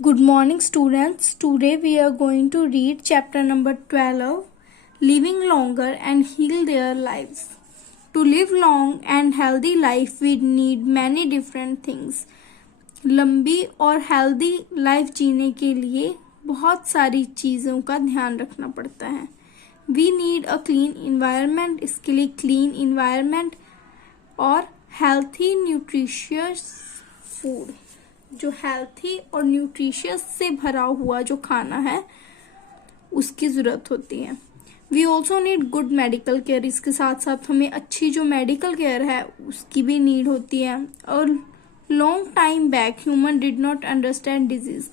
Good morning, students. Today we are going to read chapter number 12, Living Longer and Heal Their Lives. To live long and healthy life, we need many different things. लंबी और healthy life जीने के लिए बहुत सारी चीज़ों का ध्यान रखना पड़ता है. We need a clean environment. इसके लिए क्लीन इन्वायरमेंट और हेल्थी न्यूट्रिशियस फूड. जो हेल्थी और न्यूट्रिशियस से भरा हुआ जो खाना है उसकी ज़रूरत होती है. We also need good medical care. इसके साथ साथ हमें अच्छी जो मेडिकल केयर है उसकी भी नीड होती है. और long time back human did not understand disease.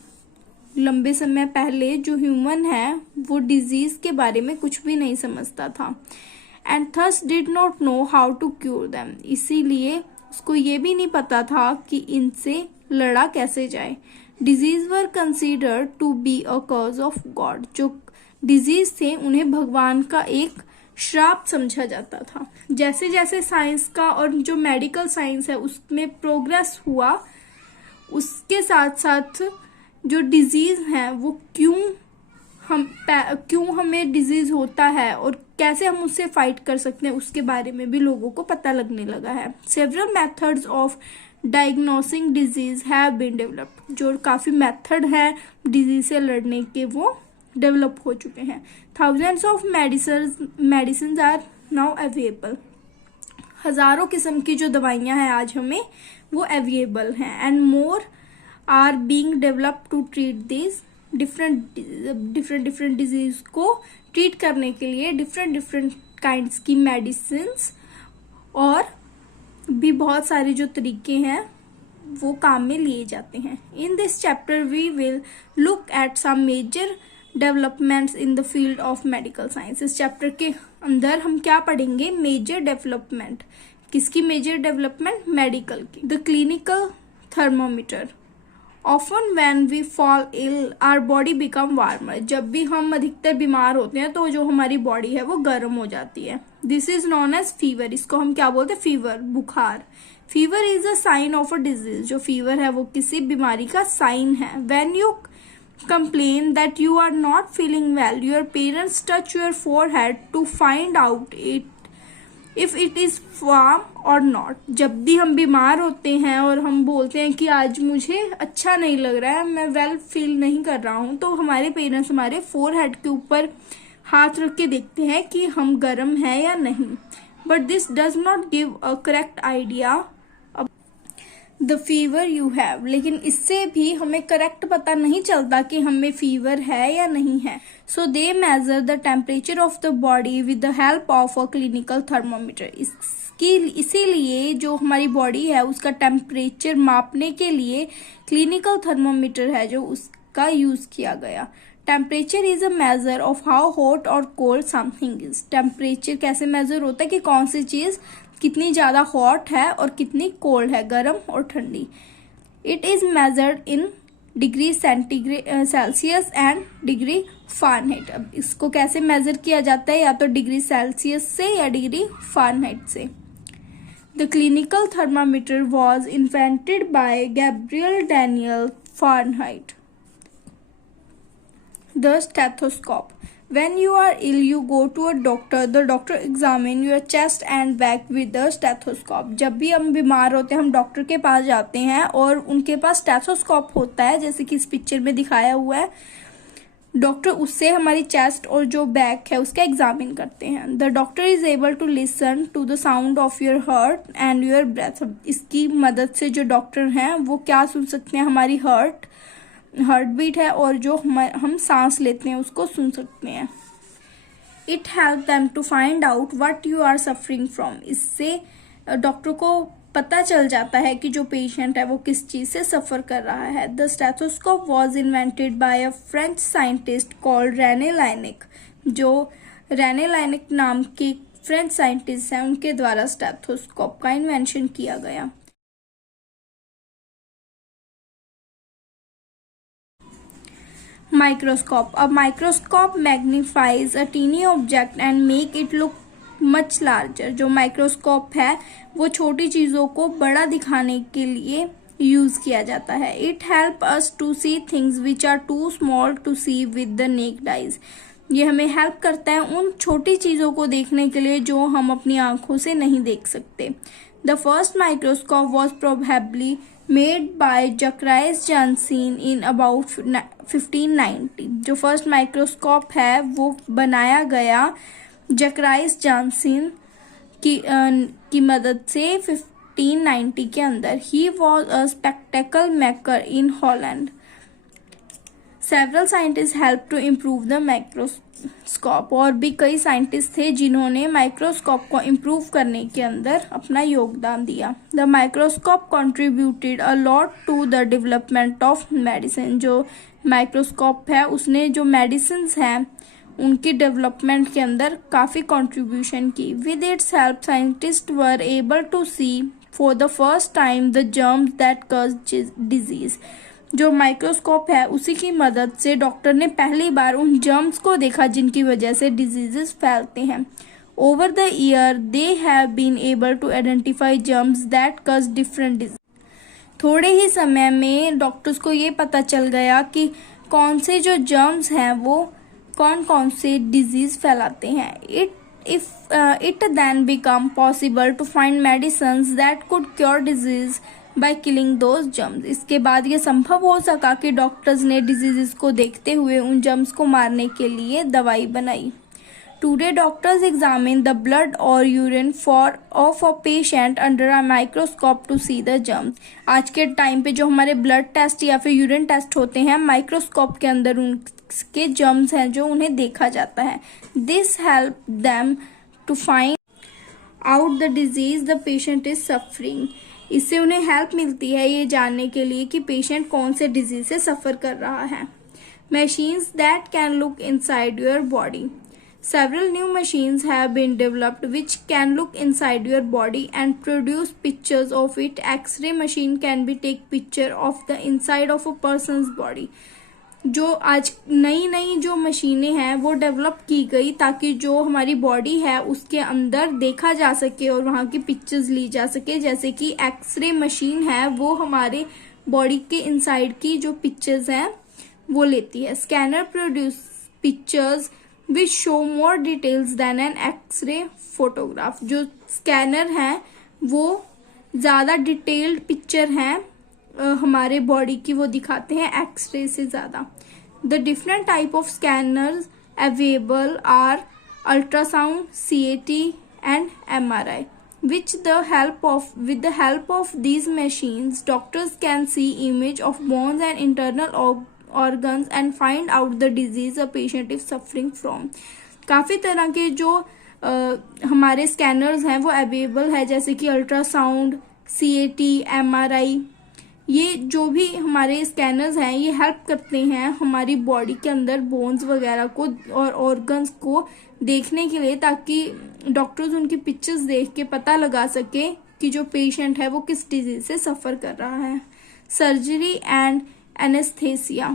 लंबे समय पहले जो ह्यूमन है वो डिजीज के बारे में कुछ भी नहीं समझता था. And thus did not know how to cure them. इसीलिए उसको ये भी नहीं पता था कि इनसे लड़ा कैसे जाए. Disease were considered to be a cause of god. जो डिजीज थे उन्हें भगवान का एक श्राप समझा जाता था. जैसे जैसे साइंस का और जो मेडिकल साइंस है उसमें प्रोग्रेस हुआ उसके साथ साथ जो डिजीज है वो क्यों हमें डिजीज होता है और कैसे हम उससे फाइट कर सकते हैं उसके बारे में भी लोगों को पता लगने लगा है. Several methods of diagnosing disease have been developed. जो काफ़ी मेथड है डिजीज से लड़ने के वो डेवलप हो चुके हैं. Thousands of medicine are now available. हज़ारों किस्म की जो दवाइयां हैं आज हमें वो अवेलेबल हैं. And more are being developed to treat this different disease को ट्रीट करने के लिए डिफरेंट काइंड्स की मेडिसिन और भी बहुत सारे जो तरीके हैं वो काम में लिए जाते हैं. In this chapter we will look at some major developments in the field of medical science. इस चैप्टर के अंदर हम क्या पढ़ेंगे? Major development. किसकी मेजर डेवलपमेंट? मेडिकल की. The clinical thermometer. Often when we fall ill our body become warmer. जब भी हम अधिकतर बीमार होते हैं तो जो हमारी बॉडी है वो गर्म हो जाती है. This is known as fever. इसको हम क्या बोलते हैं? फीवर, बुखार. Fever is a sign of a disease. जो फीवर है वो किसी बीमारी का साइन है. When you complain that you are not feeling well, your parents touch your forehead to find out if it is warm or not. जब भी हम बीमार होते हैं और हम बोलते हैं कि आज मुझे अच्छा नहीं लग रहा है, मैं वेल फील नहीं कर रहा हूँ, तो हमारे पेरेंट्स हमारे फोरहेड के ऊपर हाथ रख के देखते हैं कि हम गर्म हैं या नहीं. But this does not give a correct idea the fever you have. लेकिन इससे भी हमें करेक्ट पता नहीं चलता कि हमें फीवर है या नहीं है. So they measure the temperature of the body with the help of a clinical thermometer. इसीलिए जो हमारी बॉडी है उसका टेम्परेचर मापने के लिए क्लिनिकल थर्मोमीटर है जो उसका यूज किया गया. Temperature is a measure of how hot और कोल्ड समथिंग इज. टेम्परेचर कैसे मेजर होता है कि कौन सी चीज कितनी ज्यादा हॉट है और कितनी कोल्ड है, गर्म और ठंडी. It is measured in degree Celsius and degree Fahrenheit. अब इसको कैसे मेजर किया जाता है? या तो डिग्री सेल्सियस से या डिग्री फ़ारेनहाइट से. The clinical thermometer was invented bye Gabriel Daniel Fahrenheit. The stethoscope. When you are ill, you go to a doctor. The doctor examine your chest and back with the stethoscope. जब भी हम बीमार होते हैं हम doctor के पास जाते हैं और उनके पास स्टेथोस्कोप होता है जैसे कि इस पिक्चर में दिखाया हुआ है. डॉक्टर उससे हमारी चेस्ट और जो बैक है उसका एग्जामिन करते हैं. The doctor is able to listen to the sound of your heart and your breath. इसकी मदद से जो डॉक्टर हैं वो क्या सुन सकते हैं? हमारी हार्ट बीट है और जो हम सांस लेते हैं उसको सुन सकते हैं. It help them to find out what you are suffering from. इससे डॉक्टर को पता चल जाता है कि जो पेशेंट है वो किस चीज से सफर कर रहा है. The stethoscope was invented by a French scientist called Rene Laennec. जो रेने लायनिक नाम के फ्रेंच साइंटिस्ट हैं उनके द्वारा स्टेथोस्कोप का इन्वेंशन किया गया. Microscope. A microscope magnifies a teeny object and make it look much larger. जो माइक्रोस्कोप है वो छोटी चीज़ों को बड़ा दिखाने के लिए यूज किया जाता है। It help us to see things which are too small to see with the naked eyes. ये हमें हेल्प करता है उन छोटी चीजों को देखने के लिए जो हम अपनी आंखों से नहीं देख सकते। The first microscope was probably made by Zacharias Janssen in about 1590। जो फर्स्ट माइक्रोस्कोप है वो बनाया गया जकराइस जानसीन की मदद से 1590 के अंदर। He was a spectacle maker in Holland. Several scientist help to improve the microscope. और भी कई साइंटिस्ट थे जिन्होंने माइक्रोस्कोप को इम्प्रूव करने के अंदर अपना योगदान दिया। The microscope contributed a lot to the development of medicine. जो माइक्रोस्कोप है उसने जो मेडिसिन हैं उनकी डेवलपमेंट के अंदर काफी कंट्रीब्यूशन की। With its help scientist were able to see for the first time the germs that cause disease. जो माइक्रोस्कोप है उसी की मदद से डॉक्टर ने पहली बार उन जर्म्स को देखा जिनकी वजह से डिजीजेस फैलते हैं। Over the year they have been able to identify germs that cause different disease. थोड़े ही समय में डॉक्टर्स को ये पता चल गया कि कौन से जो जर्म्स हैं वो कौन कौन से डिजीज फैलाते हैं। It then become possible to find medicines that could cure disease by killing those germs. इसके बाद ये संभव हो सका कि डॉक्टर्स ने डिजीजेस को देखते हुए उन जर्म्स को मारने के लिए दवाई बनाई। Today doctors examine the blood और urine of a patient under a microscope to see the germs. आज के टाइम पे जो हमारे ब्लड टेस्ट या फिर यूरिन टेस्ट होते हैं माइक्रोस्कोप के अंदर उनके जर्म्स हैं जो उन्हें देखा जाता है। This help them to find out the disease the patient is suffering. इससे उन्हें हेल्प मिलती है ये जानने के लिए कि पेशेंट कौन से डिजीज से सफर कर रहा है। Machines that can look inside your body. Several new machines have been developed which can look inside your body and produce pictures of it. X-ray machine can be take picture of the inside of a person's body. जो आज नई जो मशीनें हैं वो develop की गई ताकि जो हमारी बॉडी है उसके अंदर देखा जा सके और वहाँ की पिक्चर्स ली जा सके। जैसे कि एक्सरे मशीन है वो हमारे बॉडी के इनसाइड की जो पिक्चर्स हैं वो लेती है। Scanner produce pictures which show more details than an X-ray photograph। जो स्कैनर है वो ज्यादा डिटेल्ड पिक्चर हैं हमारे बॉडी की वो दिखाते हैं एक्सरे से ज्यादा। The different type of scanners available are ultrasound, CAT and MRI। with the help of these machines doctors can see image of bones and internal organs and find out the disease a patient is suffering from। काफी तरह के जो हमारे scanners हैं वो available है जैसे कि अल्ट्रासाउंड, CAT, MRI। ये जो भी हमारे स्कैनर्स हैं ये हेल्प करते हैं हमारी बॉडी के अंदर बोन्स वगैरह को और ऑर्गन्स को देखने के लिए ताकि डॉक्टर्स उनकी पिक्चर्स देख के पता लगा सके कि जो पेशेंट है वो किस डिजीज से सफर कर रहा है। Surgery and anesthesia।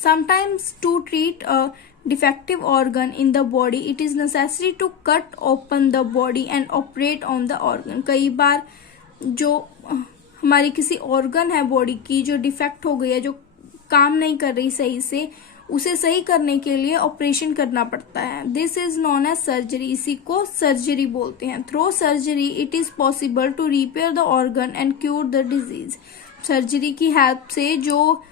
Sometimes to treat a defective organ in the body it is necessary to cut open the body and operate on the organ। कई बार जो हमारी किसी ऑर्गन है बॉडी की जो डिफेक्ट हो गई है जो काम नहीं कर रही सही से उसे सही करने के लिए ऑपरेशन करना पड़ता है। This is known as surgery. इसी को सर्जरी बोलते हैं। Through surgery it is possible to repair the organ and cure the disease. Surgery की हेल्प से जो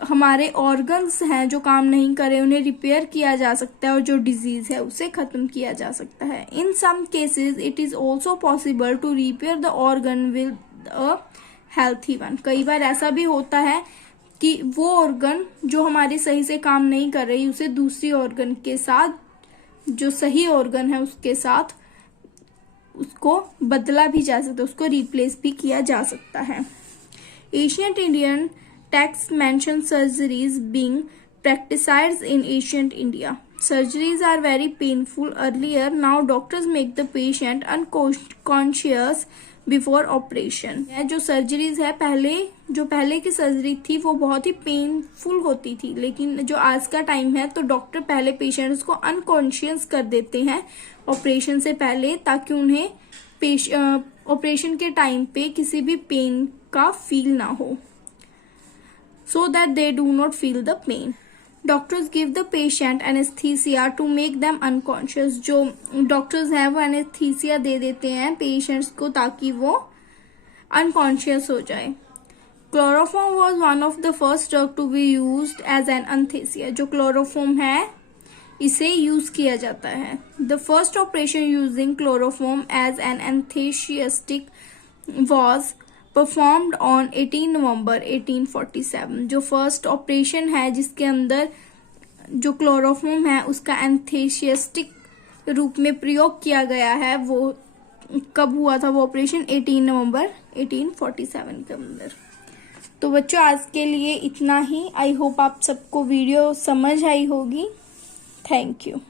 हमारे ऑर्गन्स हैं जो काम नहीं करे उन्हें रिपेयर किया जा सकता है और जो डिजीज है उसे खत्म किया जा सकता है। In some cases it is also possible to repair the organ with a healthy one. कई बार ऐसा भी होता है कि वो ऑर्गन जो हमारे सही से काम नहीं कर रही उसे दूसरी ऑर्गन के साथ जो सही ऑर्गन है उसके साथ उसको बदला भी जा सकता है, उसको रिप्लेस भी किया जा सकता है। Ancient Indian texts mention surgeries being practiced in ancient India। Surgeries are very painful earlier. Now doctors make the patient unconscious before operation। जो सर्जरीज है पहले की सर्जरी थी वो बहुत ही पेनफुल होती थी लेकिन जो आज का टाइम है तो डॉक्टर पहले पेशेंट्स को अनकॉन्शियस कर देते हैं ऑपरेशन से पहले ताकि उन्हें ऑपरेशन के टाइम पे किसी भी पेन का फील ना हो, so that they do not feel the pain. Doctors give the patient anesthesia to make them unconscious. जो डॉक्टर्स हैं वो एनेस्थीसिया दे देते हैं पेशेंट्स को ताकि वो अनकॉन्शियस हो जाए. Chloroform was one of the first drug to be used as an anaesthesia. जो क्लोरोफॉर्म है इसे यूज किया जाता है. The first operation using chloroform as an anaesthetic was performed on 18 November 1847. जो फर्स्ट ऑपरेशन है जिसके अंदर जो क्लोरोफॉर्म है उसका एनेस्थेसिस्टिक रूप में प्रयोग किया गया है वो कब हुआ था? वो ऑपरेशन 18 नवंबर 1847 के अंदर. तो बच्चों आज के लिए इतना ही. आई होप आप सबको वीडियो समझ आई होगी. Thank you.